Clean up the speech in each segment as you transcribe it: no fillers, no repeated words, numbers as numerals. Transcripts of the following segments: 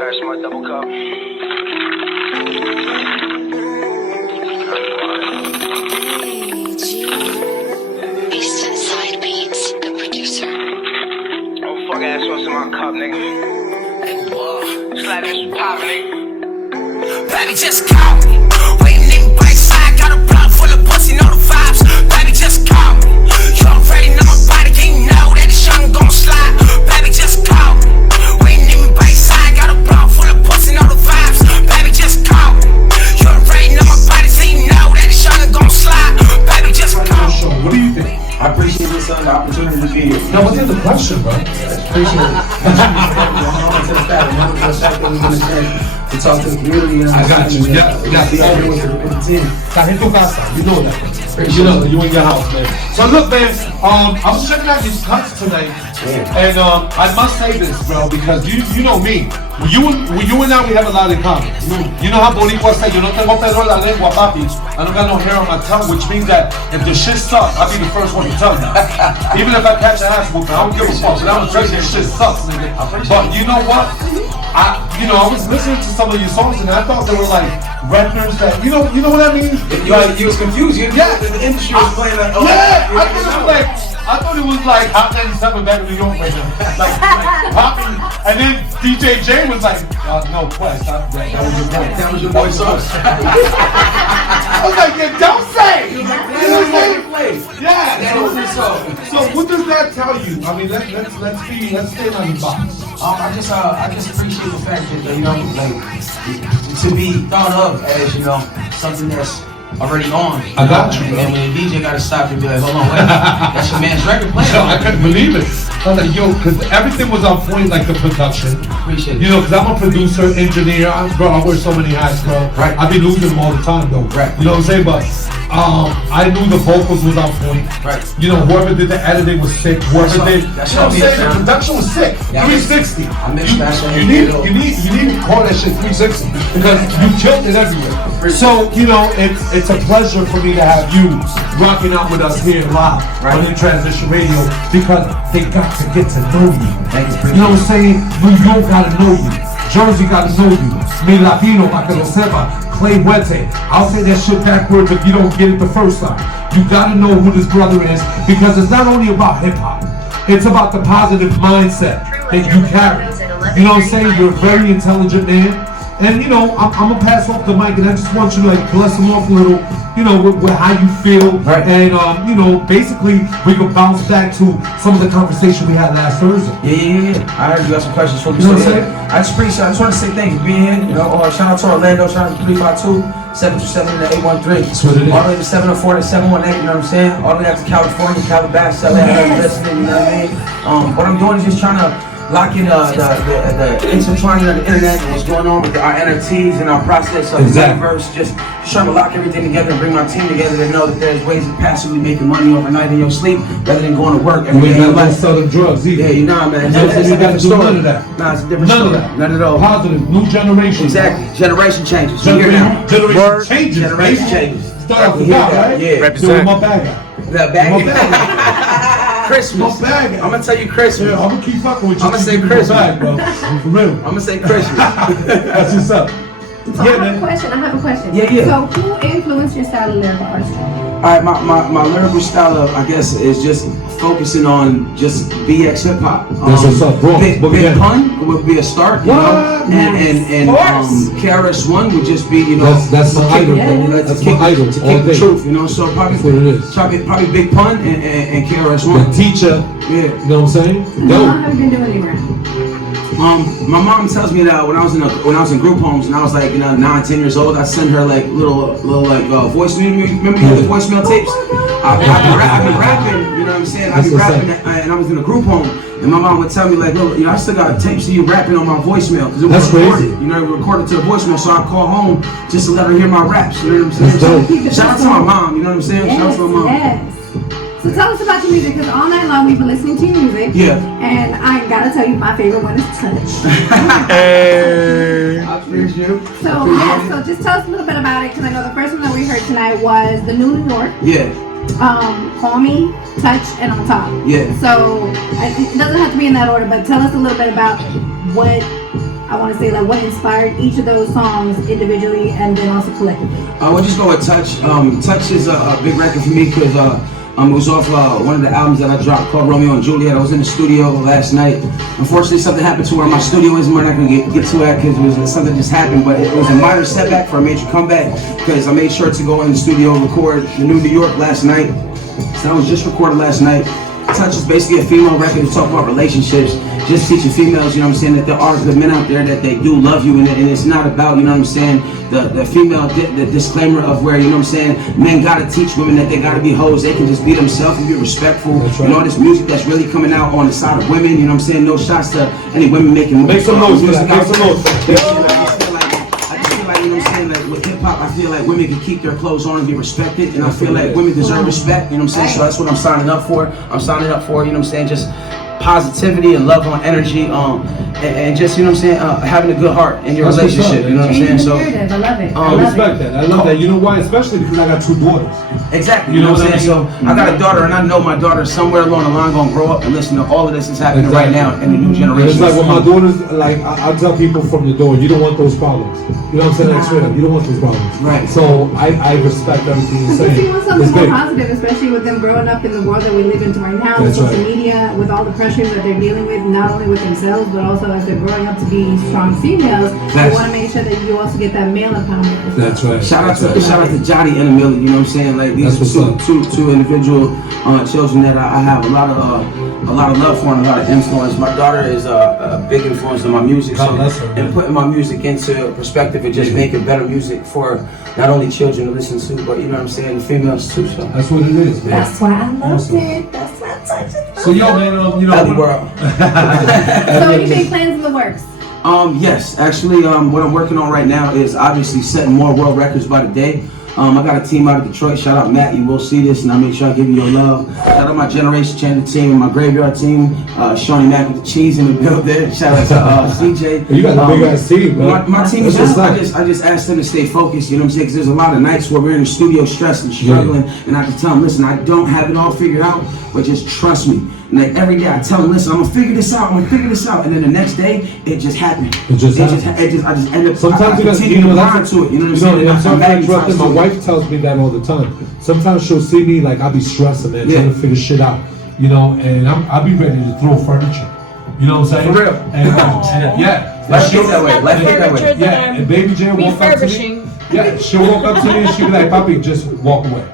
Paris my double cup. Eastern Side Beats, the producer. Oh, fuck ass what's in my cup, nigga. Slap this pop, nigga. Baby, just call me. Waiting in bike side, got a block full of pussy, know the vibes. Baby, just call me. You already know my body, can't know that this young gon' slide. Baby, just call me. Waiting in bike side, got a block full of pussy, know the vibes. Baby, just call me. You already know my body, can't know that this young gon' slide. Baby, just call me. What do you think? I appreciate this the opportunity to be here. No, what's in the question, bro? Appreciate it. To talk to the community. I got you. Yeah. Be out here with the team. Está en tu casa. You know that. You know, you in your house, man. So look, man, I was checking out your cuts tonight, and I must say this, bro, because you know me. You and I, we have a lot in common. You know how Boricua said, yo no tengo pelo en la lengua, papi. I don't got no hair on my tongue, which means that if the shit sucks, I'll be the first one to tell you. Even if I catch an ass whooping, I don't give a fuck. But I'm gonna tell you, this shit sucks, nigga. But you know what? I was listening to some of your songs and I thought they were like records that, you know what I mean? You was confused. The industry was playing like, I thought it was like Hot 97 back in New York right now. Like Poppy. And then DJ J was like, no quest. That was your boy. That was your boy Sauce. I was like, yeah, don't say. Yeah. So what does that tell you? I mean, let's stay on the box. I just appreciate the fact that like to be thought of as something that's already on. I got you. And when the DJ got to stop and be like, hold on, wait, that's your man's record playing. Yo, I couldn't believe it. I was like, yo, because everything was on point, like the production. Appreciate it. You know, because I'm a producer, engineer. I wear so many hats, bro. Right. I be losing them all the time, though. Right. You know what I'm saying? But I knew the vocals was on point. Right. You know, whoever did the editing was sick. Whoever did, that's you know what I'm saying? man. The production was sick. Yeah. 360. I mixed that shit. You need to call that shit 360 because you killed it everywhere. So you know, it's a pleasure for me to have you rocking out with us here live on In Transition Radio because they got to get to know you. You know what I'm saying? New York gotta know you. Jersey gotta know you. Mi Latino, pa que lo sepa. Clay Huete. I'll say that shit backwards if you don't get it the first time. You gotta know who this brother is because it's not only about hip hop. It's about the positive mindset that you carry. You know what I'm saying? You're a very intelligent man. And you know, I'm gonna pass off the mic and I just want you to like bless him off a little, you know, with how you feel. Right. And you know, basically we can bounce back to some of the conversation we had last Thursday. Yeah. I heard you got some questions for me. You know what I'm saying? I just want to say thank you for being here. You know, shout out to Orlando, shout out to 352-727-813. That's what it is. All the way to 704-718, you know what I'm saying? All the way out to California, Calabasas, LA, listening, you know what I mean? What I'm doing is just trying to lock in the intertwining of the internet and what's going on with our NFTs and our process of the universe. Just trying to lock everything together and bring my team together to know that there's ways of passively making money overnight in your sleep rather than going to work every day. You ain't got to sell them drugs either. Yeah, you know, man. You got to do none of that. Nah, it's a different story. None of that. None at all. Positive, new generation. Exactly. Generation changes. You hear now. Generation changes. Generation changes. Start off the top, right? Yeah. Represent. My bag out. That bag. Christmas. I'm gonna tell you Christmas. Yeah, I'm gonna keep fucking with you. I'm gonna say Christmas, bag, bro. For real. I'm gonna say Christmas. That's what's up. So I have a question. Yeah. So who influenced your style of lyrical artistry? Alright, my lyrical style of, I guess, is just focusing on just BX hip hop. That's what's up, bro. Big pun would be a start, you know, and KRS-One would just be, you know, that's my idol. That's my idol. To kick the truth, you know. So probably that's what it is. Probably Big Pun and KRS-One. The teacher. Yeah. You know what I'm saying? How long have you been doing rap? My mom tells me that when I was in group homes and I was like 9, 10 years old, I sent her like little like voicemail. Remember the voicemail tapes? I'd be rapping, you know what I'm saying? I'd be rapping and I was in a group home and my mom would tell me like, look, I still got tapes of you rapping on my voicemail because it was recorded. You know, it recorded to the voicemail, so I'd call home just to let her hear my raps. You know what I'm saying? Shout out to my mom. You know what I'm saying? Shout out to my mom. Yes. So tell us about your music, because all night long we've been listening to your music. Yeah. And I gotta tell you, my favorite one is Touch. Hey. I appreciate you. So just tell us a little bit about it, because I know the first one that we heard tonight was the New York. Yeah. Call Me, Touch, and On Top. Yeah. So it doesn't have to be in that order, but tell us a little bit about what I want to say like what inspired each of those songs individually and then also collectively. We'll just go with Touch. Touch is a big record for me because it was off one of the albums that I dropped called Romeo and Juliet. I was in the studio last night. Unfortunately, something happened to where my studio is. We're not going to get to that because something just happened. But it was a minor setback for a major comeback because I made sure to go in the studio and record the new New York last night. So that was just recorded last night. Touch is basically a female record to talk about relationships, just teaching females, you know what I'm saying, that there are good men out there that they do love you, and it's not about, you know what I'm saying, the female, the disclaimer of where, you know what I'm saying, men gotta teach women that they gotta be hoes, they can just be themselves and be respectful. Right. You know, all this music that's really coming out on the side of women, you know what I'm saying, no shots to any women making moves. Make some noise, make some noise. You know what I'm saying, like with hip hop, I feel like women can keep their clothes on and be respected, and I feel like women deserve respect, you know what I'm saying, so that's what I'm signing up for. I'm signing up for, you know what I'm saying, just positivity and love on energy, and just, you know what I'm saying, having a good heart in your relationship, you know what I'm saying, so. I love it. I respect that, I love that, you know why, especially because I got 2 daughters. Exactly, you know what I'm saying, so I got a daughter, and I know my daughter somewhere along the line gonna grow up and listen to all of this that's happening right now in the new generation. It's like when my daughters, like, I tell people from the door, you don't want those problems. You know what I'm saying? Like, straight up, you don't want those problems. Right. So I respect everything you're saying. Because you want something more positive, especially with them growing up in the world that we live in right now, with social media, with all the pressures that they're dealing with, not only with themselves, but also as they're growing up to be strong females. You want to make sure that you also get that male empowerment. That's right. Shout out to Johnny and Amelia, you know what I'm saying? Like, these are two individual children that I have a lot of love for and a lot of influence. My daughter is a big influence on my music, and putting my music into perspective and just making better music for not only children to listen to, but you know what I'm saying, the females too. So that's what it is, man. That's why I loved it. That's why I touched it. So yo, man, you know, Ellie World. So any big plans in the works? Yes, actually, what I'm working on right now is obviously setting more world records by the day. I got a team out of Detroit. Shout out Matt, you will see this, and I'll make sure I give you your love. Shout out my Generation Channel team and my Graveyard team. Shawnee Mack with the cheese in the building. Shout out to CJ. You got a big ass team, man. My team is just, I just asked them to stay focused, you know what I'm saying? Because there's a lot of nights where we're in the studio stressed and struggling, and I just tell them, listen, I don't have it all figured out, but just trust me. And like every day I tell them, listen, I'm gonna figure this out, and then the next day, it just happened. I just end up, sometimes I continue to grind to it, you know what I'm saying? My wife tells me that all the time. Sometimes she'll see me, like, I'll be stressing, man, trying to figure shit out, you know, and I'll be ready to throw furniture. You know what I'm saying? For real. And yeah. Let's get that way. Let's get that way. Yeah, and Baby J will walk up to me. Yeah, she'll walk up to me and she'll be like, Papi, just walk away.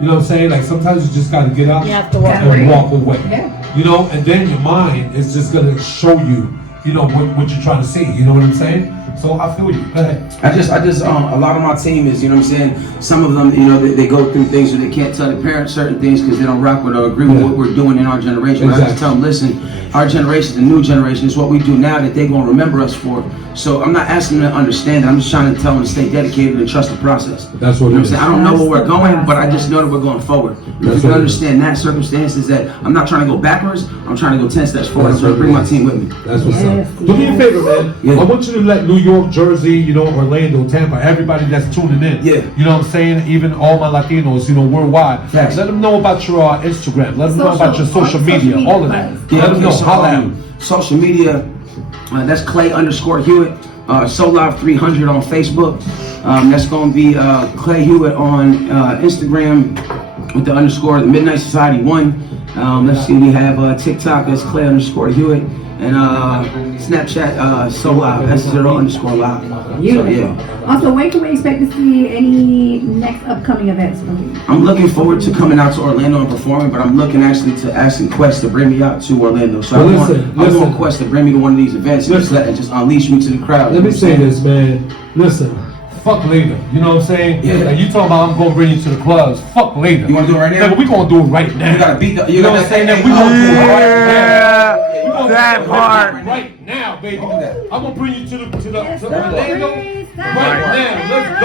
You know what I'm saying? Like, sometimes you just gotta get up and walk away. Yeah. You know, and then your mind is just gonna show you, you know, what you're trying to see. You know what I'm saying? So I feel you. Go ahead. I just, a lot of my team is, you know what I'm saying, some of them, you know, they go through things where they can't tell their parents certain things because they don't rock with or agree with what we're doing in our generation. Exactly. I just tell them, listen, our generation, the new generation, is what we do now that they're going to remember us for. So I'm not asking them to understand it. I'm just trying to tell them to stay dedicated and trust the process. That's what you know what I'm saying? I don't know where we're going, but I just know that we're going forward. If you can understand that circumstance is that I'm not trying to go backwards, I'm trying to go 10 steps forward. I'm trying to bring my team with me. That's what's up. Do me a favor, man. Yeah. I want you to let New York, Jersey, you know, Orlando, Tampa, everybody that's tuning in. Yeah. You know what I'm saying? Even all my Latinos, you know, worldwide. Yes. Let them know about your Instagram. Let them know about your social media, all of that. Yeah, let them know. Holla at them. Social media, that's Clay_Huete. Solive 300 on Facebook. That's going to be Clay Huete on Instagram with the underscore, the Midnight Society 1. Let's see, we have TikTok, that's Clay_Huete. And Snapchat, Solive, that's _live. So, yeah. Also, when can we expect to see any next upcoming events from you? I'm looking forward to coming out to Orlando and performing, but I'm looking actually to asking Quest to bring me out to Orlando. So I want Quest to bring me to one of these events and just unleash me to the crowd. Let me say this, man. Listen, fuck later. You know what I'm saying? Yeah. Like, you talking about I'm gonna bring you to the clubs. Fuck later. You wanna do it right now? Nigga, we gonna do it right now. You gotta beat the. You know what I'm saying? We gonna do it right now. That part. Right now, baby. I'm gonna bring you to Orlando Freestyle. right now. Let's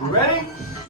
go. Ready?